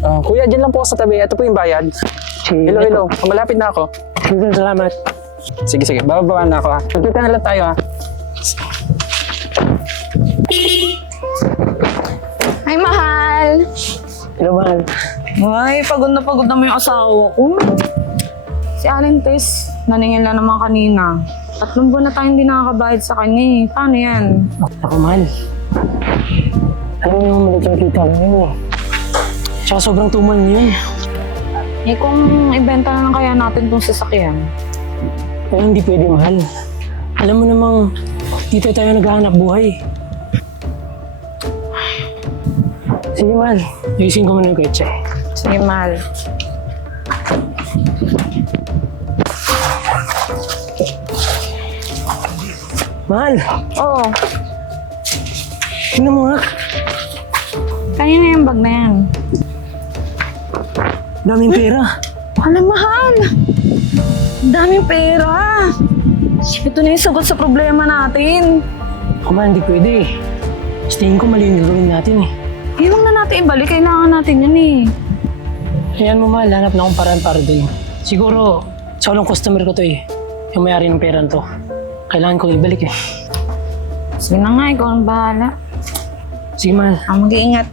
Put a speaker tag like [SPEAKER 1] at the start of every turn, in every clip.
[SPEAKER 1] Kuya, dyan lang po ako sa tabi. Ito po yung bayad. Hello. Malapit na ako.
[SPEAKER 2] Salamat.
[SPEAKER 1] Sige. Bababa na ako ha. Magkita na lang tayo ha.
[SPEAKER 3] Ay, mahal!
[SPEAKER 2] Hello, mahal.
[SPEAKER 3] Ay, pagod na yung asawa ko. Si Aling Tess, naningil na naman kanina. 3 buwan na tayong hindi nakakabayad sa kanya eh. Paano yan?
[SPEAKER 2] Ako, mahal. Alam mo yung maliit yung kita ko yun eh. Tsaka sobrang tumal niya eh.
[SPEAKER 3] Eh kung ibenta na lang kaya natin tong sasakyan.
[SPEAKER 2] Pero hindi pwede, mahal. Alam mo namang dito tayo naghahanap buhay. Sige, mahal. Ayusin ko muna yung kotse.
[SPEAKER 3] Sige, mahal.
[SPEAKER 2] Mahal!
[SPEAKER 3] Oo.
[SPEAKER 2] Tingnan mo nga.
[SPEAKER 3] Kanina yung bag na yan.
[SPEAKER 2] Daming pera.
[SPEAKER 3] Alam, mahal! Daming pera! Ito na yung sagot sa problema natin.
[SPEAKER 2] Ako, mahal, hindi pwede eh. Sa tingin ko mali yung gagawin natin eh.
[SPEAKER 3] Iwan na natin ibalik. Kailangan natin yan eh.
[SPEAKER 2] Ayan mo, mahal. Hanap na akong paraan para dun. Siguro, sa walang customer ko to eh. Yung may-ari ng pera to. Kailangan ko ibalik eh.
[SPEAKER 3] Sige na nga, ikaw ang bahala.
[SPEAKER 2] Sige, mahal.
[SPEAKER 3] Ang mag-iingat.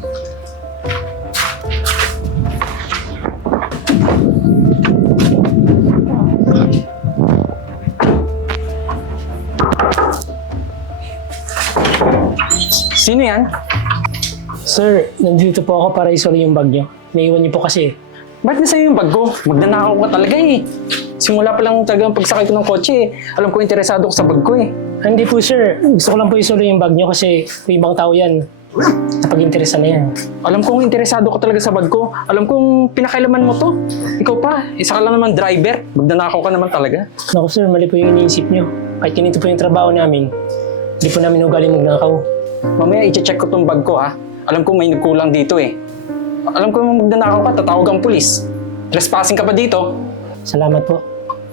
[SPEAKER 1] Sino yan?
[SPEAKER 2] Sir, nandito po ako para isoli yung bag niyo. Naiwan niyo po kasi.
[SPEAKER 1] Ba't nasa yung bag ko? Magnanakaw ka talaga eh. Simula pa lang talaga ang pagsakay ko ng kotse eh. Alam ko interesado ko sa bag ko eh.
[SPEAKER 2] Hindi po, sir. Gusto ko lang po isoli yung bag niyo kasi may ibang tao yan. Napag-interesa na yan.
[SPEAKER 1] Alam kong interesado ka talaga sa bag ko. Alam kong pinakailaman mo to. Ikaw pa, isa ka lang naman driver. Magnanakaw ka naman talaga.
[SPEAKER 2] Naku, sir, mali po yung iniisip niyo. Kahit ganito po yung trabaho namin, hindi po namin ugaling magnakaw.
[SPEAKER 1] Mamaya i-check ko tong bag ko ha. Alam kong may nagkulang dito eh. Alam ko magnanakaw ka, tatawag ang pulis. Trespassing ka pa dito.
[SPEAKER 2] Salamat po.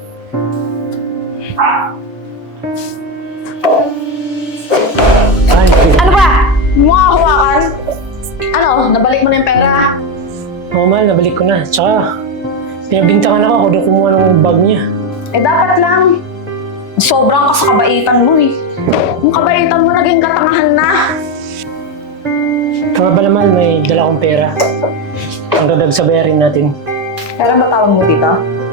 [SPEAKER 2] Ay,
[SPEAKER 3] Ano ba? Mukha hawakan? Ano? Nabalik mo na yung pera?
[SPEAKER 2] oo, mahal, nabalik ko na. Tsaka, pinabintangan ako doon kumuha ng bag niya.
[SPEAKER 3] Eh dapat lang. Sobrang ka sa kabaitan mo eh. Yung kabaitan mo naging katangahan na.
[SPEAKER 2] Kaya ba naman, may dala akong pera. Ang dadag sa bayarin natin.
[SPEAKER 3] Pera ba tawag mo dito?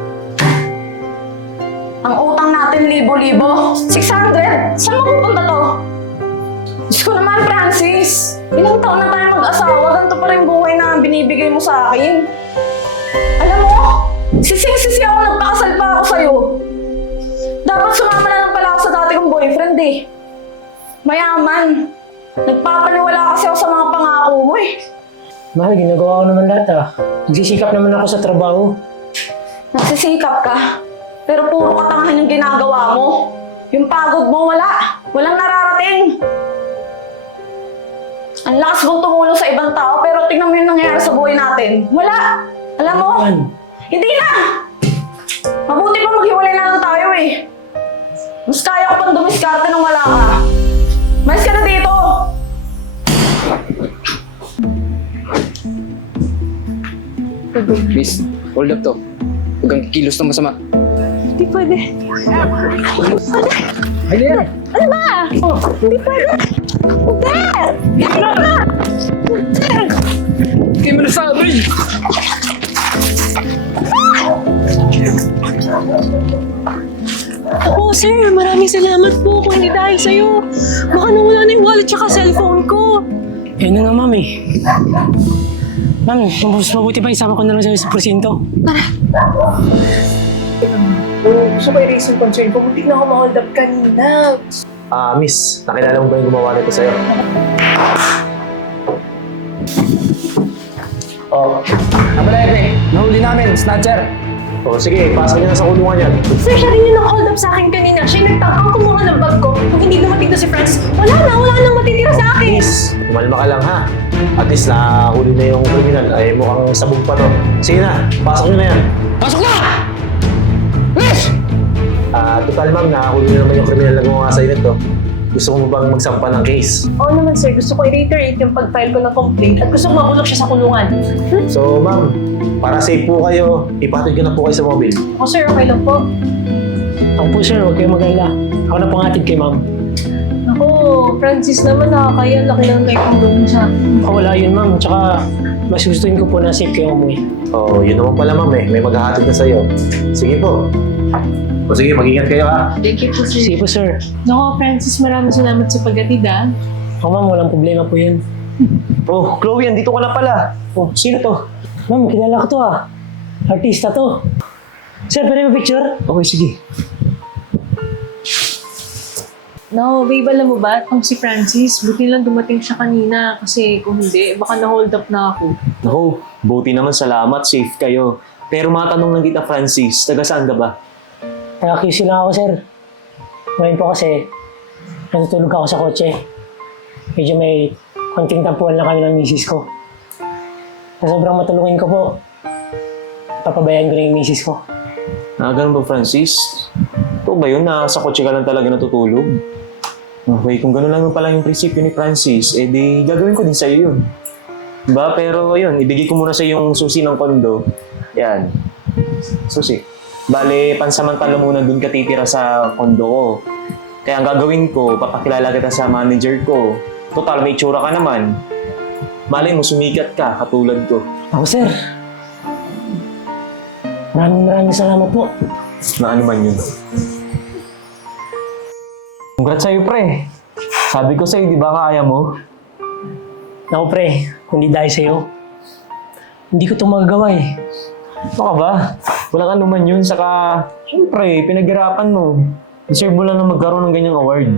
[SPEAKER 3] Ang utang natin libo-libo. 600! Saan mapupunta to? Diyos ko naman, Francis. Ilang taon na tayo mag-asawa, ganito pa rin buhay na binibigay mo sa akin. Alam mo, sising-sisi ako, nagpakasal pa ako sa'yo. Dapat sumama na lang pala ako sa dati kong boyfriend eh. Mayaman. Nagpapaniwala kasi ako sa mga pangako mo eh.
[SPEAKER 2] Mahal, ginagawa ko naman lahat ah. Nagsisikap naman ako sa trabaho.
[SPEAKER 3] Nagsisikap ka, pero puro katangahan yung ginagawa mo. Yung pagod mo, wala. Walang nararating. Ang lakas mong tumulong sa ibang tao, pero tingnan mo yung nangyayari sa buhay natin. Wala. Alam mo?
[SPEAKER 2] Ano?
[SPEAKER 3] Hindi na! Mabuti pa maghiwalay na lang tayo eh. Mas kaya ko pang dumiskarte nang wala ka. Mas ka na dito!
[SPEAKER 1] Please, hold up to. Huwag kang kikilos ng masama.
[SPEAKER 3] Hindi pwede.
[SPEAKER 1] Ay, Lea!
[SPEAKER 3] Ano ba? Hindi pwede. Hindi!
[SPEAKER 1] Hindi mo nasabi!
[SPEAKER 4] Oo, sir. Maraming salamat po kung hindi dahil sa'yo. Baka nawala na yung wallet tsaka cellphone ko.
[SPEAKER 2] Eh, na nga, ma'am eh. Ma'am, mas mabuti pa isama ko na lang sa 1%.
[SPEAKER 4] Gusto ko i-raise yung concern ko. Buti na ako ma-hold up kanina.
[SPEAKER 5] Miss, nakilala mo ba yung gumawa nito sa'yo? Oh,
[SPEAKER 1] Nahuli namin, snatcher!
[SPEAKER 5] sige, pasok niyo na sa kulungan yan.
[SPEAKER 4] Sir, siya rin yung nag-hold up sa akin kanina. Siya yung nagtakang kumuha ng bag ko. Kung hindi dumating na si Francis, wala nang matitira sa akin.
[SPEAKER 5] Miss, kumalma ka lang ha. At least nahuli na yung kriminal. Ay, mukhang sabog pa to. Sige na, pasok niyo na yan.
[SPEAKER 1] Pasok na! Please!
[SPEAKER 5] Total ma'am, nahuli na naman yung kriminal na gumawa sa'yo nito. Gusto mo bang magsampa ng case?
[SPEAKER 4] Oo naman sir, gusto ko i-reiterate yung pag-file ko ng complaint at gusto ko makulong siya sa kulungan.
[SPEAKER 5] So ma'am, para safe po kayo, ipatid ko na po kayo sa mobile.
[SPEAKER 4] Ako sir, okay lang po.
[SPEAKER 2] Ako po sir, huwag kayong mag-alala. Ako na pangatid kay ma'am.
[SPEAKER 4] Ako, Francis naman nakakaya, laki lang na itulong mo sa akin.
[SPEAKER 2] Ako wala yun ma'am, tsaka mas gustuin ko po na safe kayo umuwi.
[SPEAKER 5] Oh, yun naman pala ma'am may maghahatid na sa'yo. Sige po. O sige, mag-ingat kayo ha.
[SPEAKER 4] Thank you po sir.
[SPEAKER 2] Sige po sir.
[SPEAKER 4] Nako, Francis, maraming salamat sa paghatid ah.
[SPEAKER 2] Ako ma'am, walang problema po yan.
[SPEAKER 6] Oh, Chloe, andito ka na pala. Oh, sino to?
[SPEAKER 2] Ma'am, kilala ko to ah. Artista to. Sir, pwede mo picture?
[SPEAKER 6] Okay, sige.
[SPEAKER 4] No, babe, alam mo ba, itong si Francis, buti lang dumating siya kanina kasi kung hindi, baka na-hold up na ako.
[SPEAKER 6] Naku, buti naman, salamat, safe kayo. Pero matanong lang kita, Francis, taga saan ka ba?
[SPEAKER 2] Naka-QC lang ako sir. Ngayon po kasi, natutulog ako sa kotse. Medyo may konting tampuan lang kami ng misis ko. Sa sobrang matulungin ko po, papabayaan ko na yung misis ko.
[SPEAKER 6] Ganun ba, Francis? Ito ba yun? Nasa kotse ka lang talaga natutulog? Okay, kung gano'n lang pala yung prinsipyo ni Francis, eh di gagawin ko din sa'yo yun. Diba? Pero yun, ibigay ko muna sa yung susi ng kondo. Yan. Susi. Bale, pansamantala muna dun ka titira sa kondo ko. Kaya ang gagawin ko, papakilala kita sa manager ko. Total, may tsura ka naman. Malay mo, sumikat ka, katulad ko.
[SPEAKER 2] Ako sir, maraming salamat po.
[SPEAKER 6] Na ano man yun. Congrats sa'yo, pre. Sabi ko sa'yo, di ba kaya mo?
[SPEAKER 2] Naku pre, kung di dahil sa'yo, hindi ko ito magagawa eh.
[SPEAKER 6] Baka ba? Walang ano man yun, saka, syempre, pinaghirapan mo. Deserve mo lang na magkaroon ng ganyang award.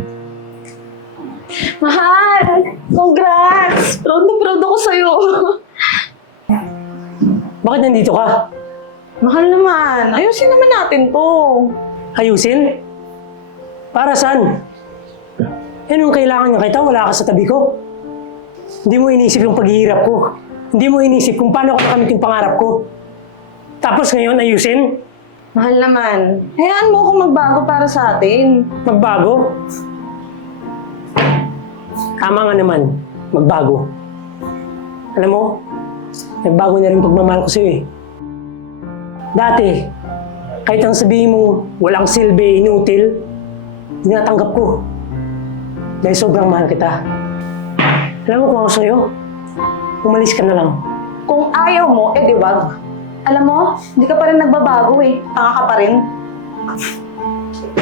[SPEAKER 3] Mahal! Congrats! Proud na proud ako sa'yo.
[SPEAKER 2] Bakit nandito ka?
[SPEAKER 3] Mahal naman. Ayusin naman natin to.
[SPEAKER 2] Ayusin? Para saan? Anong kailangan niya kita? Wala ka sa tabi ko. Hindi mo inisip yung paghihirap ko. Hindi mo inisip kung paano ko nakamit yung pangarap ko. Tapos ngayon, ayusin?
[SPEAKER 3] Mahal naman. Hayaan mo akong magbago para sa atin.
[SPEAKER 2] Magbago? Tama nga naman, magbago. Alam mo, nagbago na rin pagmamahal ko sa'yo eh. Dati, kahit ang sabihin mo walang silbi, inutil, tinatanggap ko. Dahil sobrang mahal kita. Alam mo kung ako sa'yo, umalis ka na lang.
[SPEAKER 3] Kung ayaw mo, di wag. Alam mo, hindi ka pa rin nagbabago eh. Tanga ka pa rin.